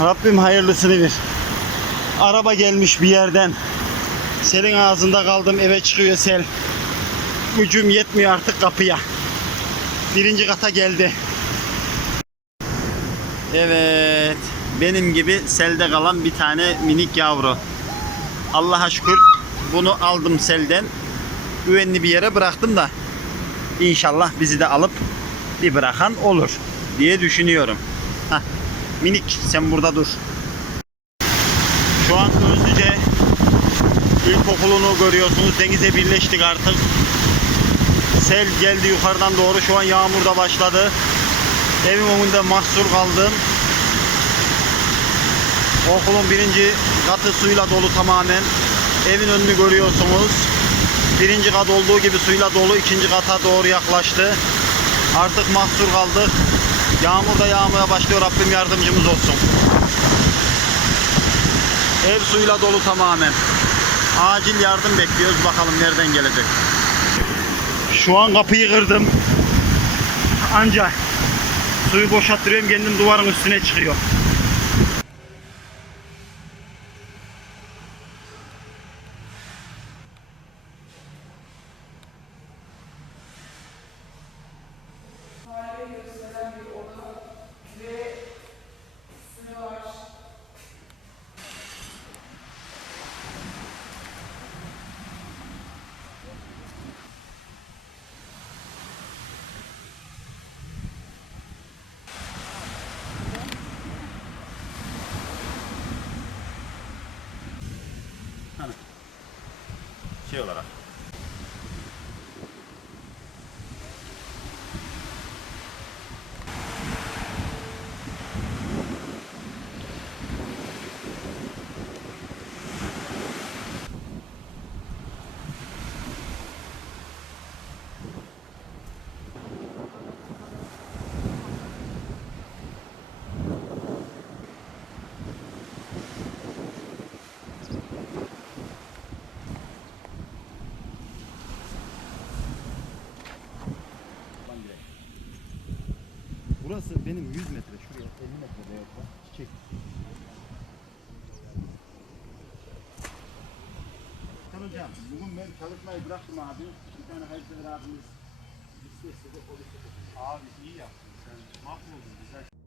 Rabbim hayırlısını ver. Araba gelmiş bir yerden. Selin ağzında kaldım eve çıkıyor sel. Gücüm yetmiyor artık kapıya. Birinci kata geldi. Evet. Benim gibi selde kalan bir tane minik yavru. Allah'a şükür bunu aldım selden. Güvenli bir yere bıraktım da inşallah bizi de alıp bir bırakan olur diye düşünüyorum. Hah, minik sen burada dur. Şu an Özlüce ilkokulunu görüyorsunuz. Denize birleştik artık. Sel geldi yukarıdan doğru. Şu an yağmur da başladı. Evim önünde mahsur kaldım. Okulun birinci katı suyla dolu tamamen. Evin önünü görüyorsunuz. Birinci kat olduğu gibi suyla dolu. ikinci kata doğru yaklaştı. Artık mahsur kaldık. Yağmur da yağmaya başlıyor. Rabbim yardımcımız olsun. Ev suyla dolu tamamen. Acil yardım bekliyoruz. Bakalım nereden gelecek. Şu an kapıyı kırdım. Ancak suyu boşalttırıyorum. Kendim duvarın üstüne çıkıyor. Şey olarak. Burası benim 100 metre şuraya 50 metre yok çiçek. Sen hocam bugün ben çalışmayı bıraktım abi. Bir tane hayırsever abimiz liste istedi. o listede. Abi iyi yaptın sen. Mahvoldun güzel.